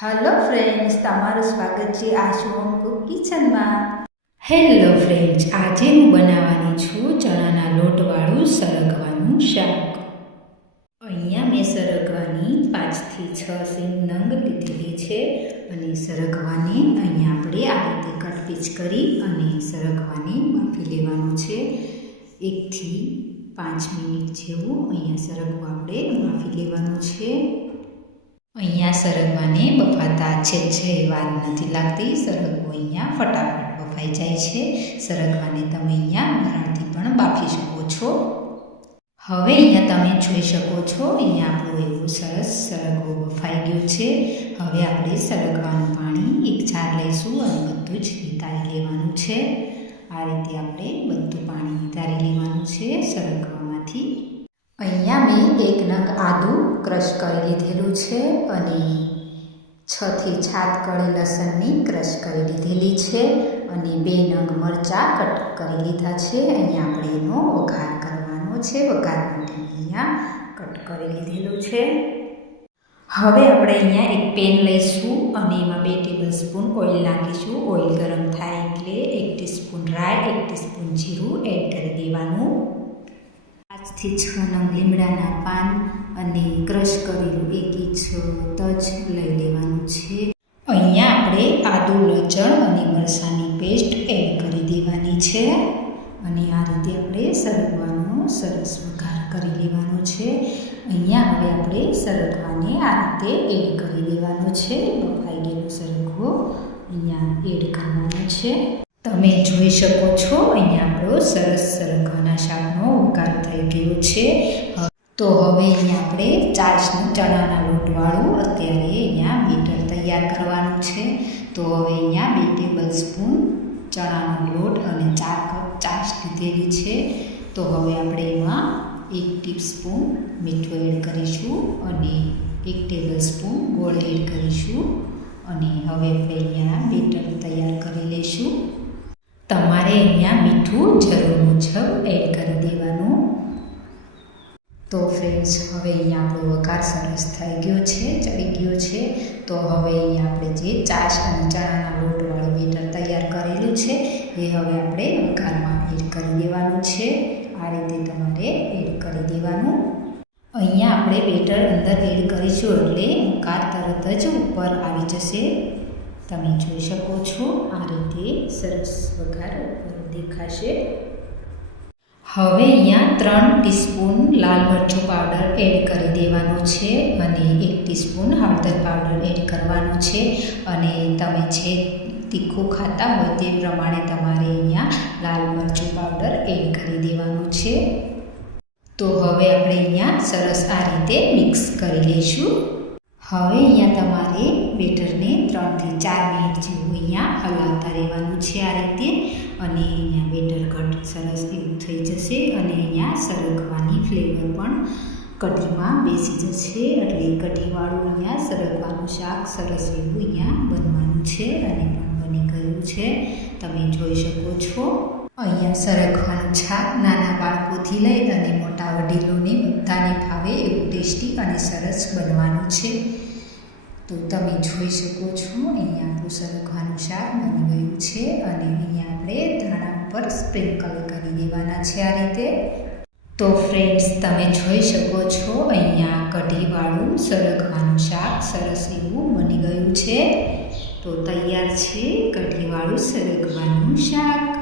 Hello friends, તમારું સ્વાગત છે આશુ હોમ કુક કિચનમાં. હેલો ફ્રેન્ડ્સ, આજે હું બનાવવાની છું ચણાના લોટવાળું સરગવાનું શાક. અહીંયા મેં સરગવાની 5 થી 6 સેમ નંગ લીધેલી છે અને સરગવાને અહીંયા આપણે આ રીતે કટપીચ કરી અને સરગવાને બાફી લેવાનું છે. 1 થી 5 મિનિટ જેવું અહીંયા સરગવું આપણે બાફી લેવાનું છે. અહીંયા સરગવાને બફાતા છે વાર નથી લાગતી. સરગવો અહીંયા ફટાફટ બફાઈ જાય છે. સરગવાને તમે અહીંયા વરાળથી પણ બાફી શકો છો. હવે અહીંયા તમે જોઈ શકો છો, અહીંયા આપણો એવો સરસ સરગવો બફાઈ ગયો છે. હવે આપણે સરગવાનું પાણી એક જાર લઈશું અને બધું જ નિતારી લેવાનું છે. આ રીતે આપણે બધું પાણી નિતારી લેવાનું છે સરગવામાંથી. અહીંયા મેં 1 નંગ આદું ક્રશ કરી લીધેલું છે અને 6 થી 7 કળી લસણની ક્રશ કરી લીધેલી છે અને 2 નંગ મરચાં કટ કરી લીધા છે. અહીંયા આપણે એનો વઘાર કરવાનો છે. વઘાર માટે અહીંયા કટ કરી લીધેલું છે. હવે આપણે અહીંયા એક પેન લઈશું અને એમાં 2 ટેબલ સ્પૂન ઓઇલ નાખીશું. ઓઇલ ગરમ થાય એટલે 1 ટીસ્પૂન રાઈ, 1 ટીસ્પૂન જીરું એડ કરી દેવાનું. 5 થી 6 નંગ લીમડાના પાન અને ક્રશ કરેલું 1 ઇંચ તજ લઈ લેવાનું છે. અહીંયા આપણે આદુ, લસણ અને મરચાંની પેસ્ટ એડ કરી દેવાની છે અને આ રીતે આપણે સરગવાનો સરસ વઘાર કરી લેવાનો છે. અહીંયા હવે આપણે સરગવાને આ રીતે એડ કરી દેવાનો છે. બફાઈ ગયેલો સરગવો અહીંયા એડ કરવાનો છે. તમે જોઈ શકો છો, અહીંયા આપણો સરસ સરગવાના શાકનો વઘાર થઈ ગયો છે. તો હવે અહીંયા આપણે ચાસનું ચણાના લોટવાળું અત્યારે અહીંયા બેટર તૈયાર કરવાનું છે. તો હવે અહીંયા 2 ટેબલ સ્પૂન ચણાનો લોટ અને 4 કપ ચાસ લીધેલી છે. તો હવે આપણે એમાં 1 ટીસ્પૂન મીઠું એડ કરીશું અને 1 ટેબલ સ્પૂન ગોળ એડ કરીશું અને હવે આપણે અહીંયા બેટર તૈયાર કરી લઈશું. તમારે અહીંયા મીઠું જરૂર મુજબ એડ કરી દેવાનું. તો ફ્રેન્ડ્સ, હવે અહીંયા આપણો વઘાર સરસ થઈ ગયો છે, ચડી ગયો છે. તો હવે અહીંયા આપણે જે ચાસ અને ચણાના લોટવાળું બેટર તૈયાર કરેલું છે એ હવે આપણે વઘારમાં એડ કરી દેવાનું છે. આ રીતે તમારે એડ કરી દેવાનું. અહીંયા આપણે બેટર અંદર એડ કરીશું એટલે વઘાર તરત જ ઉપર આવી જશે. તમે જોઈ શકો છો, આ રીતે સરસ વઘાર ઉપર દેખાશે. હવે અહીંયા 3 ટીસ્પૂન લાલ મરચું પાવડર એડ કરી દેવાનો છે અને 1 ટીસ્પૂન હળદર પાવડર એડ કરવાનો છે અને તમે જે તીખું ખાતા હોય તે પ્રમાણે તમારે અહીંયા લાલ મરચું પાવડર એડ કરી દેવાનું છે. તો હવે આપણે અહીંયા સરસ આ રીતે મિક્સ કરી લઈશું. હવે અહીંયા તમારે બેટરને 3 થી 4 મિનિટ જેવું અહીંયા હલાવતા રહેવાનું છે આ રીતે. અને અહીંયા બેટર ઘટ સરસ એવું થઈ જશે અને અહીંયા સરગવાની ફ્લેવર પણ કઢીમાં બેસી જશે. એટલે કઢીવાળું અહીંયા સરગવાનું શાક સરસ એવું અહીંયા બનવાનું છે અને પણ બની ગયું છે. તમે જોઈ શકો છો, અહીંયા સરગવાનું શાક નાના બાળકોથી લઈ અને મોટા વડીલોને બધાને ભાવે એવું ટેસ્ટી અને સરસ બનવાનું છે. તો તમે જોઈ શકો છો, અહીંયા આપણું સરગવાનું શાક બની ગયું છે અને અહીંયા આપણે ધાણા ઉપર સ્પ્રિંકલ કરી દેવાના છે આ રીતે. તો ફ્રેન્ડ્સ, તમે જોઈ શકો છો, અહીંયા કઢીવાળું સરગવાનું શાક સરસ એવું બની ગયું છે. તો તૈયાર છે કઢીવાળું સરગવાનું શાક.